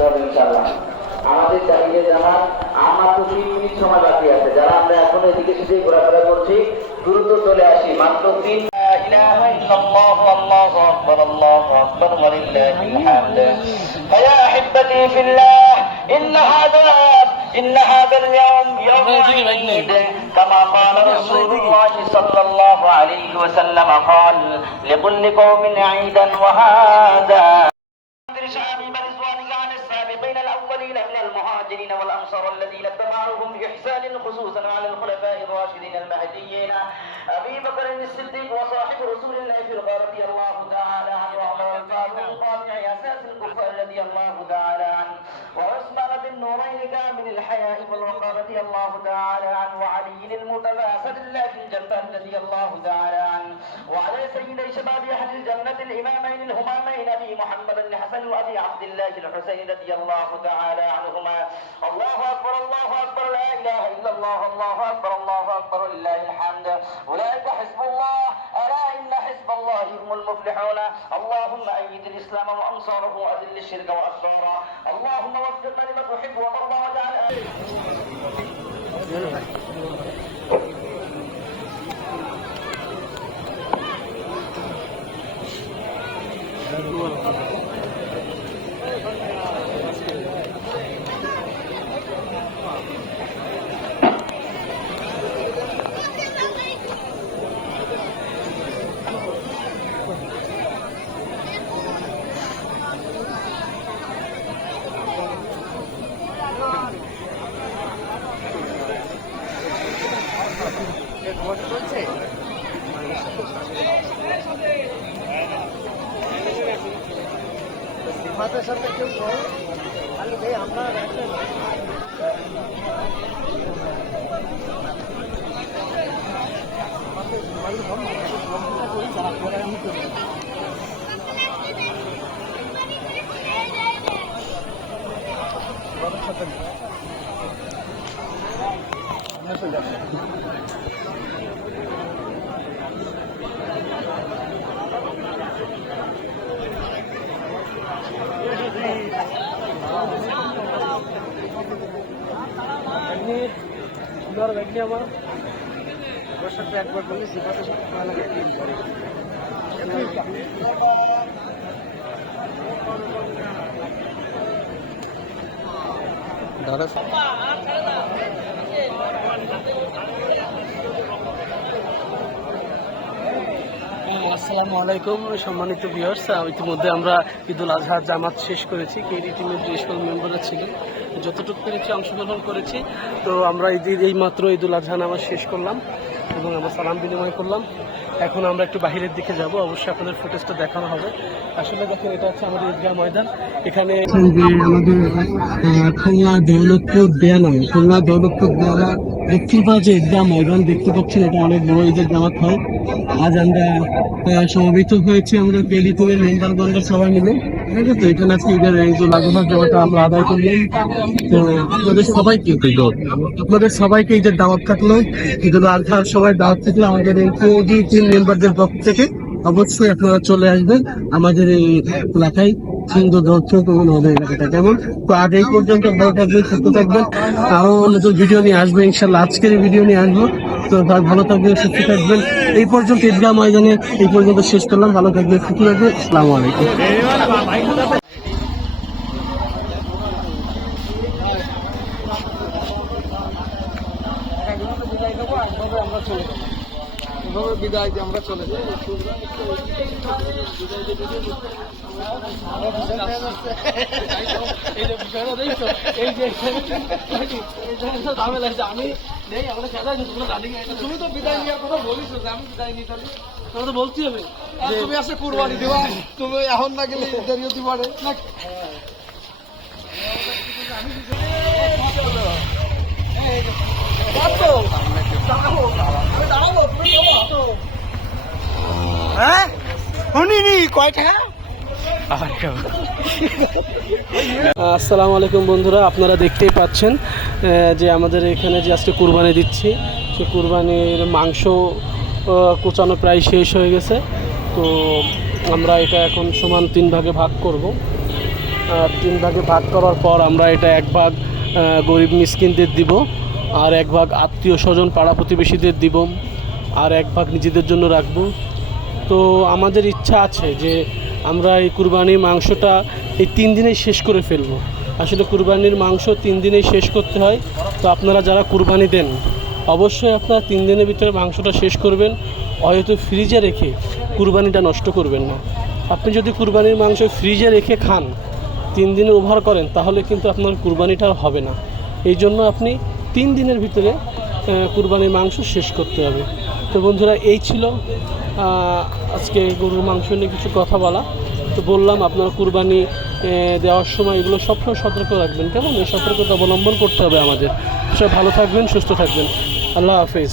আসতে হবে ইনশাআল্লাহ। আমাদের দাঁড়িয়ে জামাত আর মাত্র 3 মিনিট সময় বাকি আছে। যারা আমরা এখন এদিকে সেদিকে ঘোরাফেরা করছি দ্রুত চলে আসি, মাত্র 3। ইলাহা ইল্লাল্লাহ আল্লাহু আকবার আল্লাহু আকবার ওয়া লিল্লাহিল হামদ। ফায়া আহিব্বাতি ফিল্লাহ إن هذا اليوم يوم عيد كما قال رسول الله صلى الله عليه وسلم قال لكل قوم عيدا وهذا السابقين الأولين من المهاجرين والأنصار الذين اتبعوهم بإحسان خصوصا على الخلفاء الراشدين المهديين أبي بكر الصديق وصاحب رسول الله في الغار رضي الله تعالى عنه وعمر الفاروق قاطع أساس الكفار رضي الله تعالى عنه وعثمان بن نورين كامل الحياء والوقار رضي الله تعالى عنه وعلي المرتضى أسد الله في الجنة رضي الله تعالى عنه وعلى سيدي شباب أهل الجنة الإمامين الهمامين أبي محمد الحسن وأبي عبد الله الحسين رضي الله تعالى عنهما. الله أكبر الله أكبر لا إله إلا الله الله أكبر الله أكبر لله الحمد. أولئك حزب الله ألا إن حزب الله هم المفلحون. اللهم أيد الإسلام وأنصاره وأذل الشرك وأسراره. اللهم وفقنا لما تحب وترضى واجعل মাথার সাথে কেউ খালি ভাই আমরা সুন্দর ব্যাগটি আমার ওর সাথে একবার করলে সিফাতের সাথে ভালো ব্যাগটি দাদা আসসালামু আলাইকুম সম্মানিত ভিউয়ার্স, ইতিমধ্যে আমরা ঈদুল আজহার জামাত শেষ করেছি। কেডি টিমের যে সকল মেম্বাররা ছিল যতটুকু পেরেছি অংশগ্রহণ করেছি। তো আমরা এই মাত্র ঈদুল আজহা নামাজ শেষ করলাম এবং আমরা সালাম বিনিময় করলাম। এখন আমরা একটু বাহিরের দিকে যাব, অবশ্যই আপনাদের ফুটেজটা দেখানো হবে। আসলে দেখেন এটা হচ্ছে আমাদের ঈদগাহ ময়দান। এখানে আমাদের খুলনা দৌলতপুর দেয়ানা দক্ষিণ পাড়া যে ঈদগাহ ময়দান দেখতে পাচ্ছেন, এটা অনেক বড় ঈদের জামাত হয়। আজ আমরা সমবেত হয়েছি আমরা কেডি টিমের মেম্বারগণরা সবাই মিলে। ঠিক আছে, এখানে আজকে ঈদের ঈদুল আজহার জামাতটা আমরা আদায় করলাম। তো আপনাদের সবাইকে ঈদের দাওয়াত থাকলো, ঈদুল আজহার সবাই দাওয়াত থাকলো আমাদের এই কেডি টিম মেম্বারদের পক্ষ থেকে। অবশ্যই আপনারা চলে আসবেন আমাদের এই এলাকায়। সুন্দর দর্শক হবে এলাকাটা কেমন। তো আজ এই পর্যন্ত ভালো থাকবেন, সুস্থ থাকবেন। আরো নতুন ভিডিও নিয়ে আসবো ইনশাল্লাহ, আজকের ভিডিও নিয়ে আসবো। তো ভালো থাকবেন, সুস্থ থাকবেন। এই পর্যন্ত ঈদগাহ ময়দানে এই পর্যন্ত শেষ করলাম। ভালো থাকবেন, সুস্থ থাকবেন। আসসালামু আলাইকুম। বিদায় দিয়ে আমরা চলে যাই। এই যে বিষয়টা দেখছো, এই যে ঝামেলা আছে, আমি নেই আমরা খেলা জানি। তুমি তো বিদায় নেওয়ার কথা বলিস, আমি বিদায় নিই, তাহলে তোমার তো বলতে হবে তুমি আসলে কুরবানি দেওয়া, তুমি এখন না গেলে দেরি হতে পারে না। আসসালামু আলাইকুম বন্ধুরা, আপনারা দেখতেই পাচ্ছেন যে আমাদের এখানে যে আজকে কুরবানি দিচ্ছি, সে কুরবানির মাংস কুচানো প্রায় শেষ হয়ে গেছে। তো আমরা এটা এখন সমান 3 ভাগে ভাগ করব। 3 ভাগে ভাগ করার পর আমরা এটা 1 ভাগ গরিব মিসকিনদের দিব, আর 1 ভাগ আত্মীয় স্বজন পাড়া প্রতিবেশীদের দিব, আর 1 ভাগ নিজেদের জন্য রাখবো। তো আমাদের ইচ্ছা আছে যে আমরা এই কুরবানির মাংসটা এই 3 দিনেই শেষ করে ফেলবো। আসলে কুরবানির মাংস 3 দিনেই শেষ করতে হয়। তো আপনারা যারা কুরবানি দেন অবশ্যই আপনারা 3 দিনের ভিতরে মাংসটা শেষ করবেন, হয়তো ফ্রিজে রেখে কুরবানিটা নষ্ট করবেন না। আপনি যদি কুরবানির মাংস ফ্রিজে রেখে খান, 3 দিনের ওভার করেন, তাহলে কিন্তু আপনার কুরবানিটা আর হবে না। এই জন্য আপনি 3 দিনের ভিতরে কুরবানির মাংস শেষ করতে হবে। তো বন্ধুরা, এই ছিল আজকে গরুর মাংস নিয়ে কিছু কথা বলা। তো বললাম আপনারা কুরবানি দেওয়ার সময় এগুলো সবসময় সতর্ক রাখবেন, কেমন? এই সতর্কতা অবলম্বন করতে হবে আমাদের। সব ভালো থাকবেন, সুস্থ থাকবেন। আল্লাহ হাফেজ।